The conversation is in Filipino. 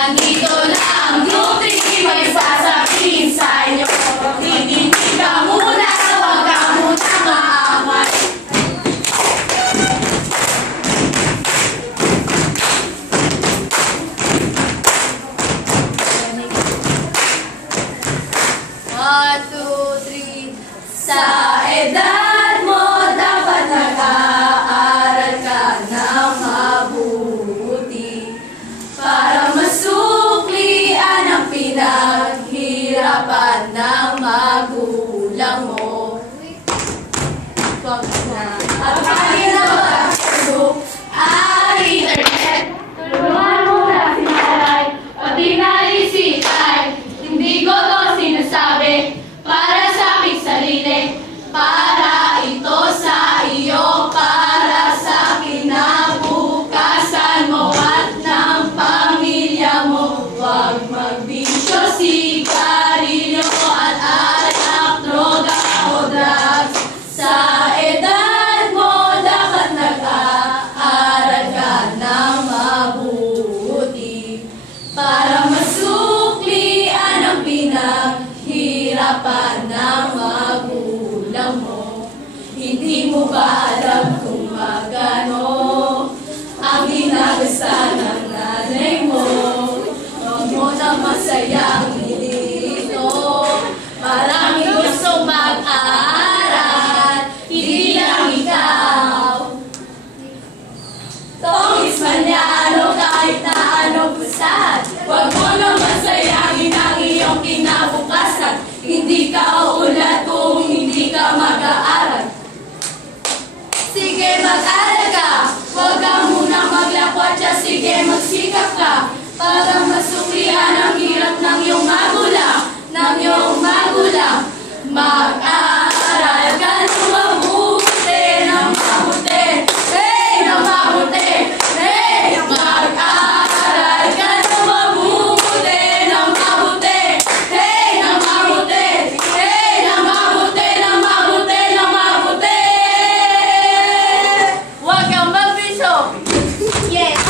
Andito na ang Group 3, may sasabihin sa inyo. Titindig ka muna, huwag ka muna maamay. One, two, three. Sa edad mo, dapat nag-aaral ka ng mabuti para masuklian ang pinaghirapan ng magulang mo. At kanina mag-Facebook ay internet. Tulungan mo na si nanay, pati na rin si tay. Hindi ko to sinasabi para sa aking sarili, para ito sa iyo, para sa kinabukasan mo at ng pamilya mo. Huwag magbisyo, sigarilyo at alak, droga o drugs. Sa edad mo, dapat nag-aaral ka ng mabuti para masuklian ang pinaghirapan ng magulang mo. Hindi mo ba alam kung magano ang ginagasta ng nanay mo? Huwag mo na masayang dito. Maraming gusto mag-aaral, hindi lang ikaw. Tongis manyano kahit na anong pusad. Huwag mo na masayangin ang iyong kinabukasan. Hindi ka uulat kung hindi ka mag-aaral. Sige, mag-aral ka. Huwag ka munang maglakwatsa. Sige, magsikap ka para masuklian ang hirap ng iyong magulang. Mag-aaral ka ng mabuti, ng mabuti. Hey, ng mabuti. Hey, mag-aaral ka ng mabuti, ng mabuti. Hey, ng mabuti. Hey, ng mabuti, ng mabuti, ng mabuti. Huwag kang magbisyo. Yes.